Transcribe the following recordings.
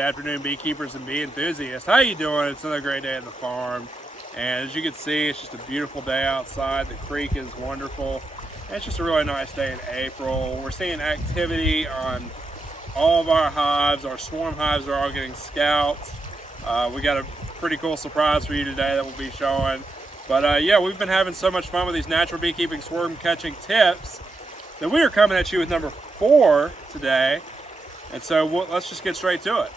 afternoon, beekeepers and bee enthusiasts. How you doing? It's another great day at the farm, and as you can see, it's just a beautiful day outside. The creek is wonderful. It's just a really nice day in April. We're seeing activity on all of our hives. Our swarm hives are all getting scalps. We got a pretty cool surprise for you today that we'll be showing. But yeah, we've been having so much fun with these natural beekeeping swarm catching tips that we are coming at you with number 4 today. And so let's just get straight to it.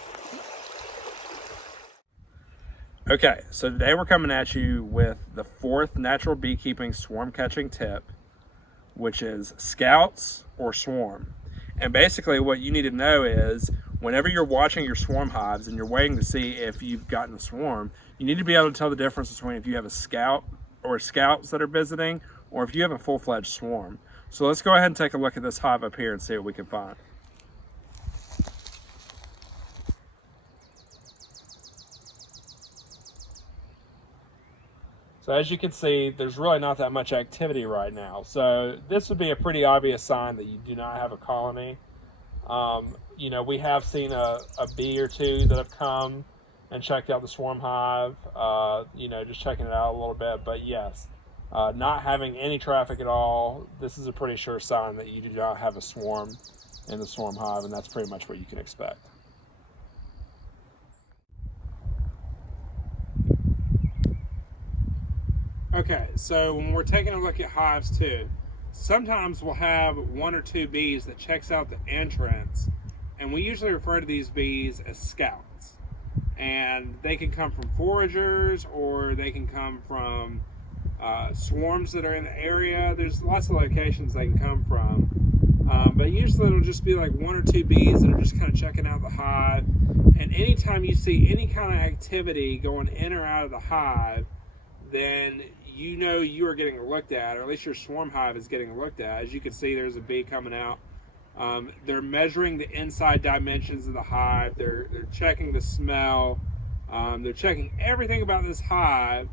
Okay, so today we're coming at you with the 4th natural beekeeping swarm catching tip, which is scouts or swarm. And basically what you need to know is whenever you're watching your swarm hives and you're waiting to see if you've gotten a swarm, you need to be able to tell the difference between if you have a scout or scouts that are visiting or if you have a full-fledged swarm. So let's go ahead and take a look at this hive up here and see what we can find. So as you can see, there's really not that much activity right now. So this would be a pretty obvious sign that you do not have a colony. You know, we have seen a bee or two that have come and checked out the swarm hive, you know, just checking it out a little bit. But yes, not having any traffic at all, this is a pretty sure sign that you do not have a swarm in the swarm hive, and that's pretty much what you can expect. Okay, so when we're taking a look at hives too, sometimes we'll have 1 or 2 bees that checks out the entrance, and we usually refer to these bees as scouts. And they can come from foragers, or they can come from swarms that are in the area. There's lots of locations they can come from. But usually it'll just be like 1 or 2 bees that are just kind of checking out the hive. And anytime you see any kind of activity going in or out of the hive, then you know you are getting looked at, or at least your swarm hive is getting looked at. As you can see, there's a bee coming out. They're measuring the inside dimensions of the hive. They're checking the smell. They're checking everything about this hive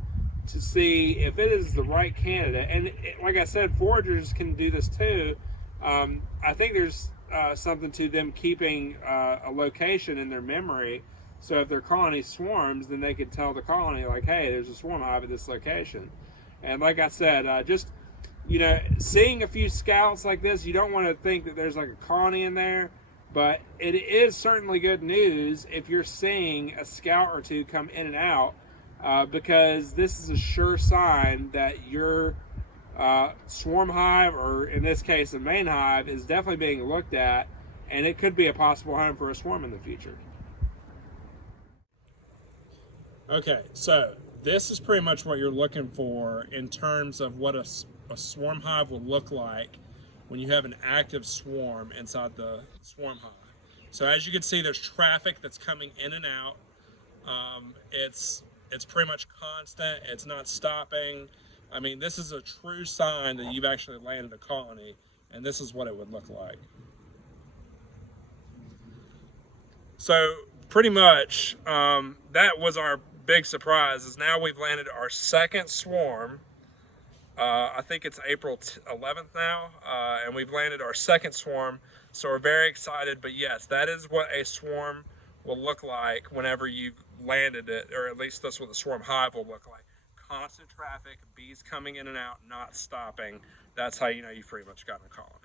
to see if it is the right candidate. And like I said, foragers can do this too. I think there's something to them keeping a location in their memory. So if their colony swarms, then they could tell the colony, like, hey, there's a swarm hive at this location. And like I said, just, you know, seeing a few scouts like this, you don't want to think that there's like a colony in there, but it is certainly good news if you're seeing a scout or 2 come in and out, because this is a sure sign that your swarm hive, or in this case, a main hive, is definitely being looked at, and it could be a possible home for a swarm in the future. Okay, so this is pretty much what you're looking for in terms of what a swarm hive will look like when you have an active swarm inside the swarm hive. So as you can see, there's traffic that's coming in and out. It's pretty much constant. It's not stopping. I mean, this is a true sign that you've actually landed a colony, and this is what it would look like. So pretty much that was our big surprise, is now we've landed our 2nd swarm. I think it's April 11th now, and we've landed our 2nd swarm, so we're very excited. But yes, that is what a swarm will look like whenever you've landed it, or at least that's what the swarm hive will look like. Constant traffic, bees coming in and out, not stopping. That's how you know you've pretty much gotten a colony.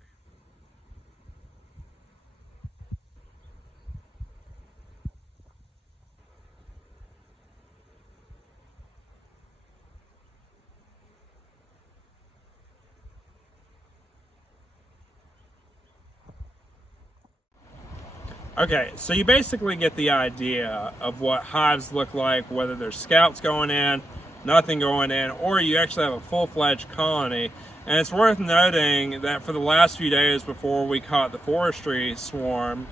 Okay, so you basically get the idea of what hives look like, whether there's scouts going in, nothing going in, or you actually have a full-fledged colony. And it's worth noting that for the last few days before we caught the forestry swarm,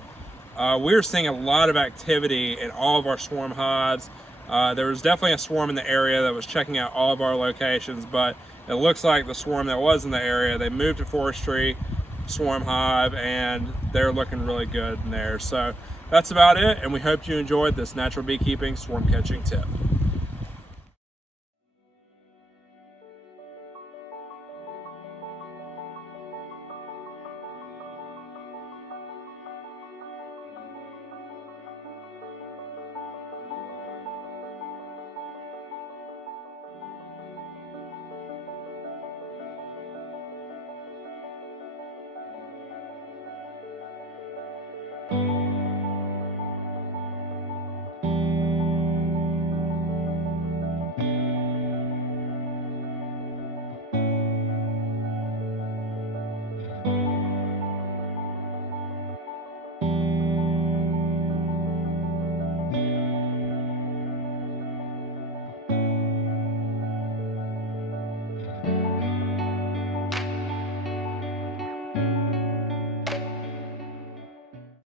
we were seeing a lot of activity in all of our swarm hives. There was definitely a swarm in the area that was checking out all of our locations, but it looks like the swarm that was in the area, they moved to forestry swarm hive, and they're looking really good in there. So that's about it, and we hope you enjoyed this natural beekeeping swarm catching tip.